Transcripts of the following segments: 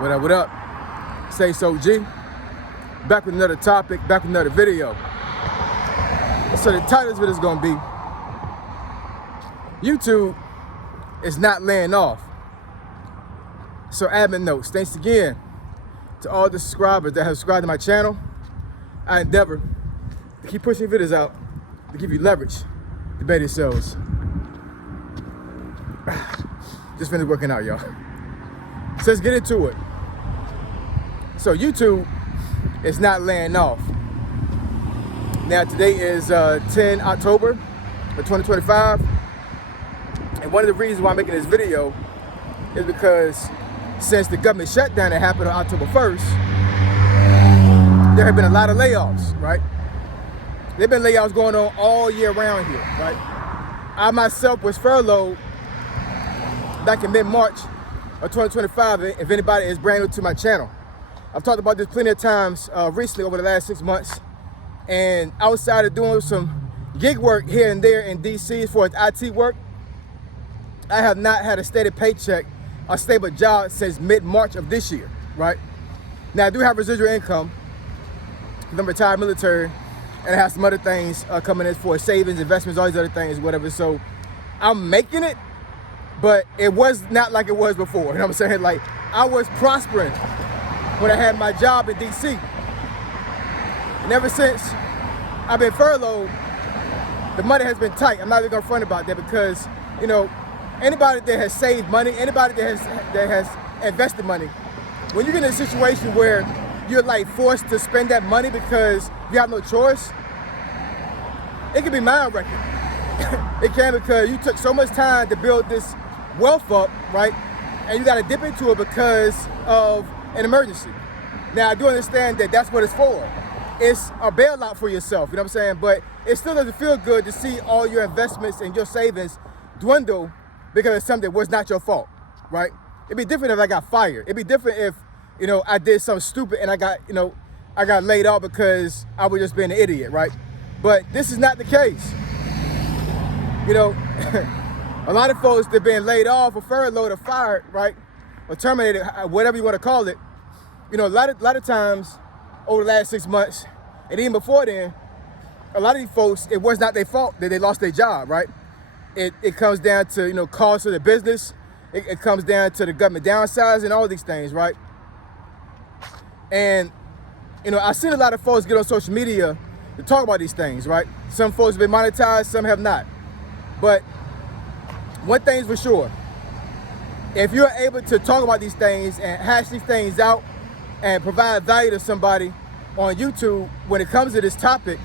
What up? Say so G. Back with another topic, back with another video. So the title of this video is gonna be YouTube is not laying off. So admin notes, thanks again to all the subscribers that have subscribed to my channel. I endeavor to keep pushing videos out to give you leverage to better yourselves. Just finished working out, y'all. So let's get into it. So YouTube is not laying off. Now today is 10 October of 2025. And one of the reasons why I'm making this video is because since the government shutdown that happened on October 1st, there have been a lot of layoffs, right? There have been layoffs going on all year round here, right? I myself was furloughed back in mid-March of 2025, if anybody is brand new to my channel. I've talked about this plenty of times recently over the last 6 months. And outside of doing some gig work here and there in DC for IT work, I have not had a steady paycheck, a stable job since mid-March of this year, right? Now I do have residual income. I'm retired military, and I have some other things coming in for savings, investments, all these other things, whatever. So I'm making it, but it was not like it was before. You know what I'm saying? Like, I was prospering when I had my job in DC. And ever since I've been furloughed, the money has been tight. I'm not even gonna front about that because, you know, anybody that has saved money, anybody that has invested money, when you get in a situation where you're like forced to spend that money because you have no choice, it can be mind-wrecking. It can, because you took so much time to build this wealth up, right? And you gotta dip into it because of an emergency. Now, I do understand that that's what it's for. It's a bailout for yourself, you know what I'm saying? But it still doesn't feel good to see all your investments and your savings dwindle because of something that was not your fault, right? It'd be different if I got fired. It'd be different if, you know, I did something stupid and I got laid off because I was just being an idiot, right? But this is not the case. You know, a lot of folks that have been laid off or furloughed or fired, right? Or terminated, whatever you want to call it. You know, a lot of times over the last 6 months, and even before then, a lot of these folks, it was not their fault that they lost their job, right? It comes down to, you know, cost of the business. It comes down to the government downsizing, all these things, right? And, you know, I've seen a lot of folks get on social media to talk about these things, right? Some folks have been monetized, some have not. But one thing's for sure, if you're able to talk about these things and hash these things out and provide value to somebody on YouTube when it comes to this topic,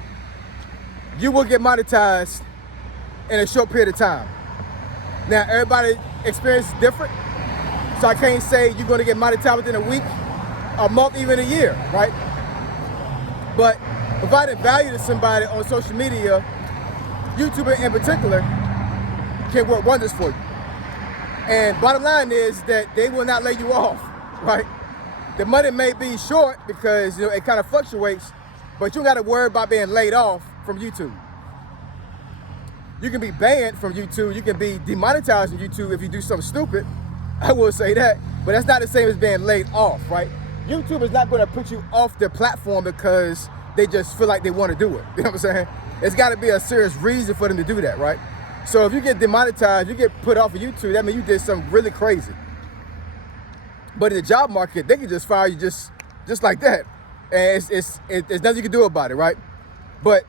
you will get monetized in a short period of time. Now, everybody's experience is different, so I can't say you're gonna get monetized within a week, a month, even a year, right? But providing value to somebody on social media, YouTube in particular, can work wonders for you. And bottom line is that they will not lay you off, right? The money may be short because, you know, it kind of fluctuates, but you don't gotta worry about being laid off from YouTube. You can be banned from YouTube, you can be demonetized from YouTube if you do something stupid. I will say that, but that's not the same as being laid off, right? YouTube is not gonna put you off their platform because they just feel like they wanna do it. You know what I'm saying? It's gotta be a serious reason for them to do that, right? So if you get demonetized, you get put off of YouTube, that means you did something really crazy. But in the job market, they can just fire you just like that. And it's nothing you can do about it, right? But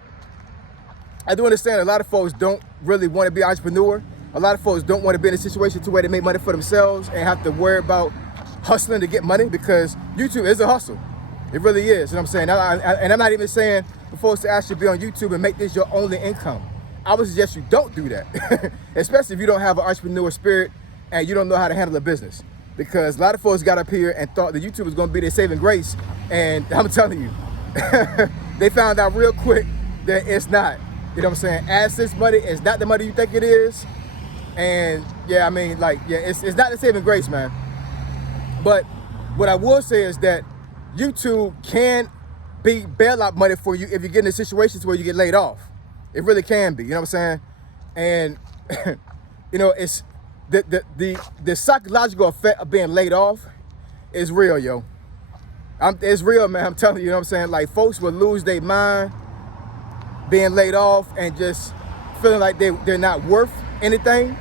I do understand a lot of folks don't really want to be an entrepreneur. A lot of folks don't want to be in a situation to where they make money for themselves and have to worry about hustling to get money, because YouTube is a hustle. It really is, you know what I'm saying? And I'm not even saying for folks to actually be on YouTube and make this your only income. I would suggest you don't do that, especially if you don't have an entrepreneur spirit and you don't know how to handle a business. Because a lot of folks got up here and thought that YouTube was going to be their saving grace, and I'm telling you, they found out real quick that it's not. You know what I'm saying? AdSense money is not the money you think it is, and yeah, I mean, like, yeah, it's not the saving grace, man. But what I will say is that YouTube can be bailout money for you if you get in situations where you get laid off. It really can be, you know what I'm saying? And you know, it's the psychological effect of being laid off is real, yo. It's real, man. I'm telling you, you know what I'm saying? Like, folks will lose their mind being laid off and just feeling like they're not worth anything.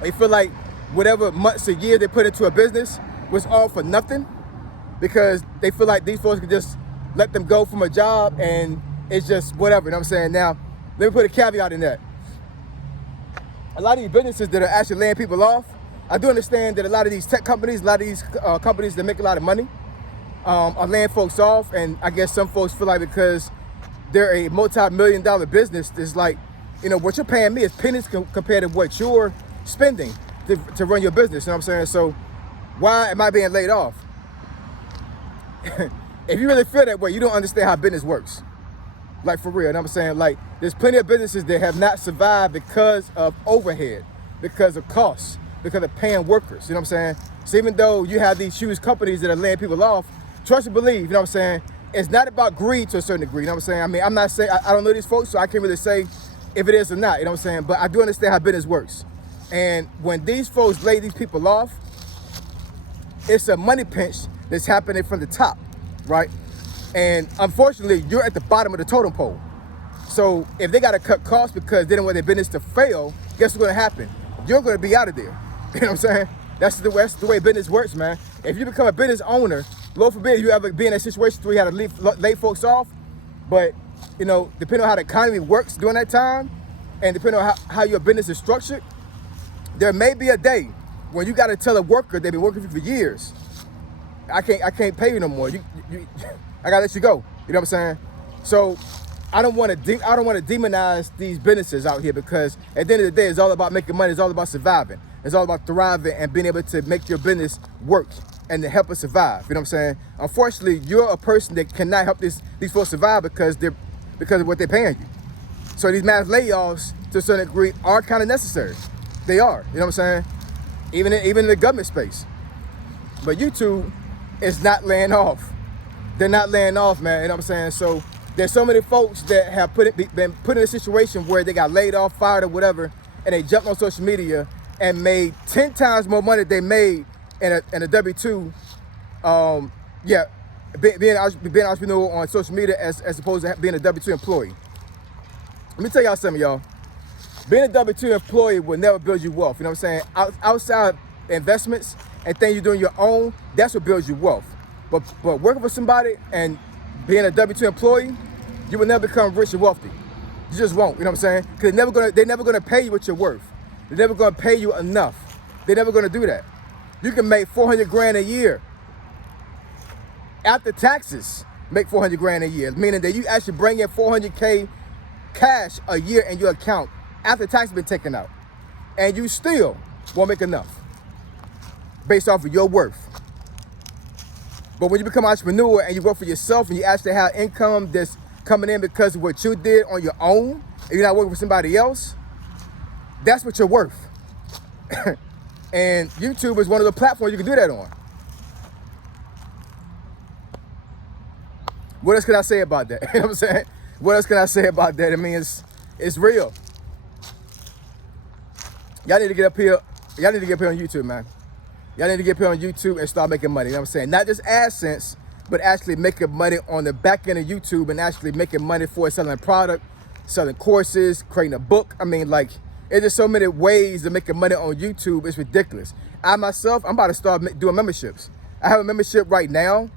They feel like whatever months or years they put into a business was all for nothing, because they feel like these folks can just let them go from a job and it's just whatever, you know what I'm saying? Now, let me put a caveat in that. A lot of these businesses that are actually laying people off, I do understand that a lot of these tech companies, a lot of these companies that make a lot of money are laying folks off, and I guess some folks feel like because they're a multi-million-dollar business, it's like, you know, what you're paying me is pennies compared to what you're spending to run your business, you know what I'm saying? So why am I being laid off? If you really feel that way, you don't understand how business works. Like, for real, you know what I'm saying? Like, there's plenty of businesses that have not survived because of overhead, because of costs, because of paying workers, you know what I'm saying? So even though you have these huge companies that are laying people off, trust and believe, you know what I'm saying? It's not about greed to a certain degree, you know what I'm saying? I mean, I'm not saying, I don't know these folks, so I can't really say if it is or not, you know what I'm saying? But I do understand how business works. And when these folks lay these people off, it's a money pinch that's happening from the top, right? And unfortunately, you're at the bottom of the totem pole. So if they got to cut costs because they don't want their business to fail, guess what's going to happen? You're going to be out of there. You know what I'm saying? That's the way business works, man. If you become a business owner, Lord forbid you ever be in a situation where you had to lay folks off, but, you know, depending on how the economy works during that time, and depending on how your business is structured, there may be a day when you got to tell a worker they've been working for you for years, I can't pay you no more. I gotta let you go. You know what I'm saying? So I don't want to demonize these businesses out here, because at the end of the day, it's all about making money. It's all about surviving. It's all about thriving and being able to make your business work and to help us survive. You know what I'm saying? Unfortunately, you're a person that cannot help these folks survive because of what they're paying you. So these mass layoffs, to a certain degree, are kind of necessary. They are. You know what I'm saying? Even in the government space. But YouTube is not laying off. They're not laying off, man. You know what I'm saying? So there's so many folks that have been put in a situation where they got laid off, fired, or whatever, and they jumped on social media and made 10 times more money they made in a W-2. Being an entrepreneur on social media as opposed to being a W-2 employee. Let me tell y'all something, y'all. Being a W-2 employee will never build you wealth. You know what I'm saying? Outside investments and things you're doing your own, that's what builds you wealth. But working for somebody and being a W-2 employee, you will never become rich and wealthy. You just won't, you know what I'm saying? Because they're never gonna pay you what you're worth. They're never gonna pay you enough. They're never gonna do that. You can make 400 grand a year. After taxes, make 400 grand a year, meaning that you actually bring in 400K cash a year in your account after taxes have been taken out. And you still won't make enough based off of your worth. But when you become an entrepreneur and you work for yourself and you actually have income that's coming in because of what you did on your own, and you're not working for somebody else, that's what you're worth. And YouTube is one of the platforms you can do that on. What else can I say about that? You know what I'm saying? What else can I say about that? I mean, it's real. Y'all need to get up here. Y'all need to get up here on YouTube, man. Y'all need to get up here on YouTube and start making money. You know what I'm saying? Not just AdSense, but actually making money on the back end of YouTube and actually making money for selling product, selling courses, creating a book. I mean, like, there's just so many ways of making money on YouTube. It's ridiculous. I myself, I'm about to start doing memberships. I have a membership right now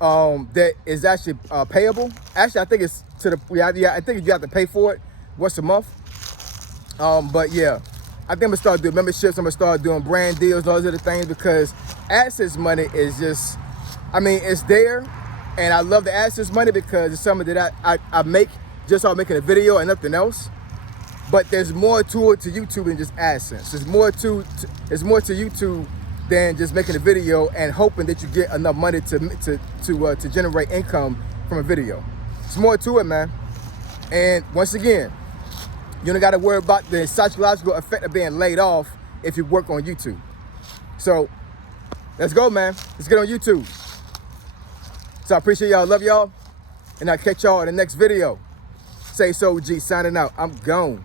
that is actually payable. Actually, I think it's I think you have to pay for it once a month. But yeah, I think I'm gonna start doing memberships. I'm gonna start doing brand deals, those other things, because AdSense money is just, I mean, it's there, and I love the AdSense money because it's something that I make just off making a video and nothing else. But there's more to it to YouTube than just AdSense. There's more to YouTube than just making a video and hoping that you get enough money to generate income from a video. It's more to it, man. And once again, you don't got to worry about the psychological effect of being laid off if you work on YouTube. So let's go, man. Let's get on YouTube. So I appreciate y'all. Love y'all. And I'll catch y'all in the next video. Say so, G, signing out. I'm gone.